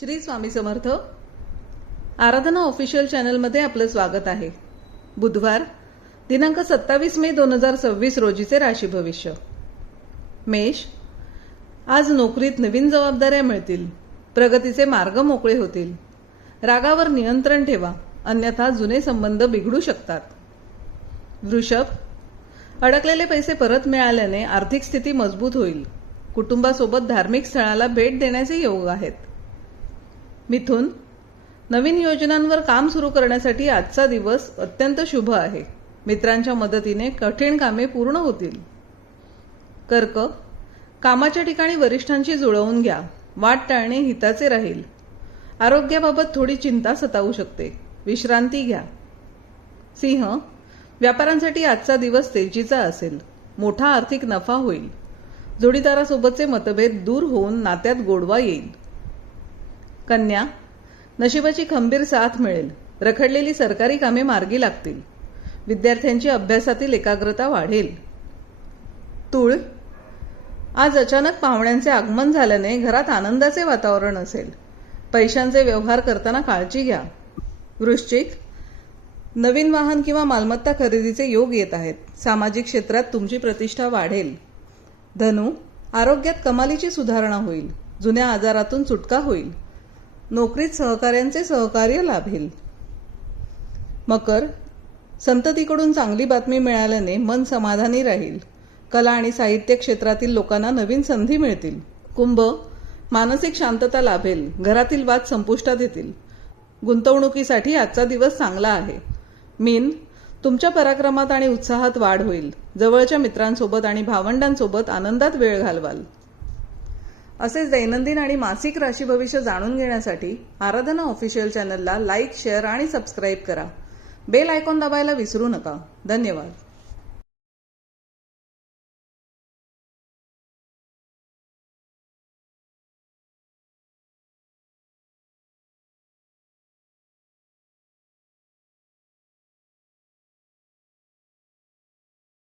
श्री स्वामी समर्थ. आराधना official चॅनलमध्ये आपलं स्वागत आहे. बुधवार दिनांक 27 मे 2026 रोजीचे राशी भविष्य. मेष. आज नोकरीत नवीन जबाबदाऱ्या मिळतील. प्रगतीचे मार्ग मोकळे होतील. रागावर नियंत्रण ठेवा, अन्यथा जुने संबंध बिघडू शकतात. वृषभ. अडकलेले पैसे परत मिळाल्याने आर्थिक स्थिती मजबूत होईल. कुटुंबासोबत धार्मिक स्थळाला भेट देण्याचे योग आहेत. मिथुन. नवीन योजनांवर काम सुरू करण्यासाठी आजचा दिवस अत्यंत शुभ आहे. मित्रांच्या मदतीने कठीण कामे पूर्ण होतील. कर्क. कामाच्या ठिकाणी वरिष्ठांशी जुळवून घ्या. वाद टाळणे हिताचे राहील. आरोग्याबाबत थोडी चिंता सतावू शकते. विश्रांती घ्या. सिंह. व्यापाऱ्यांसाठी आजचा दिवस तेजीचा असेल. मोठा आर्थिक नफा होईल. जोडीदारासोबतचे मतभेद दूर होऊन नात्यात गोडवा येईल. कन्या. नशिबाची खंबीर साथ मिळेल. रखडलेली सरकारी कामे मार्गी लागतील. विद्यार्थ्यांची अभ्यासातील एकाग्रता वाढेल. तूळ. आज अचानक पाहुण्यांचे आगमन झाल्याने घरात आनंदाचे वातावरण असेल. पैशांचे व्यवहार करताना काळजी घ्या. वृश्चिक. नवीन वाहन किंवा मालमत्ता खरेदीचे योग येत आहेत. सामाजिक क्षेत्रात तुमची प्रतिष्ठा वाढेल. धनु. आरोग्यात कमालीची सुधारणा होईल. जुन्या आजारातून सुटका होईल. नोकरीत सहकाऱ्यांचे सहकार्य लाभेल. मकर. संततीकडून चांगली बातमी मिळाल्याने मन समाधानी राहील. कला आणि साहित्य क्षेत्रातील लोकांना नवीन संधी मिळतील. कुंभ. मानसिक शांतता लाभेल. घरातील वाद संपुष्टात येतील. गुंतवणुकीसाठी आजचा दिवस चांगला आहे. मीन. तुमच्या पराक्रमात आणि उत्साहात वाढ होईल. जवळच्या मित्रांसोबत आणि भावंडांसोबत आनंदात वेळ घालवाल. असेच दैनंदिन आणि मासिक राशी भविष्य जाणून घेण्यासाठी आराधना ऑफिशियल चॅनलला लाईक, शेअर आणि सबस्क्राईब करा. बेल आयकॉन दाबायला विसरू नका. धन्यवाद.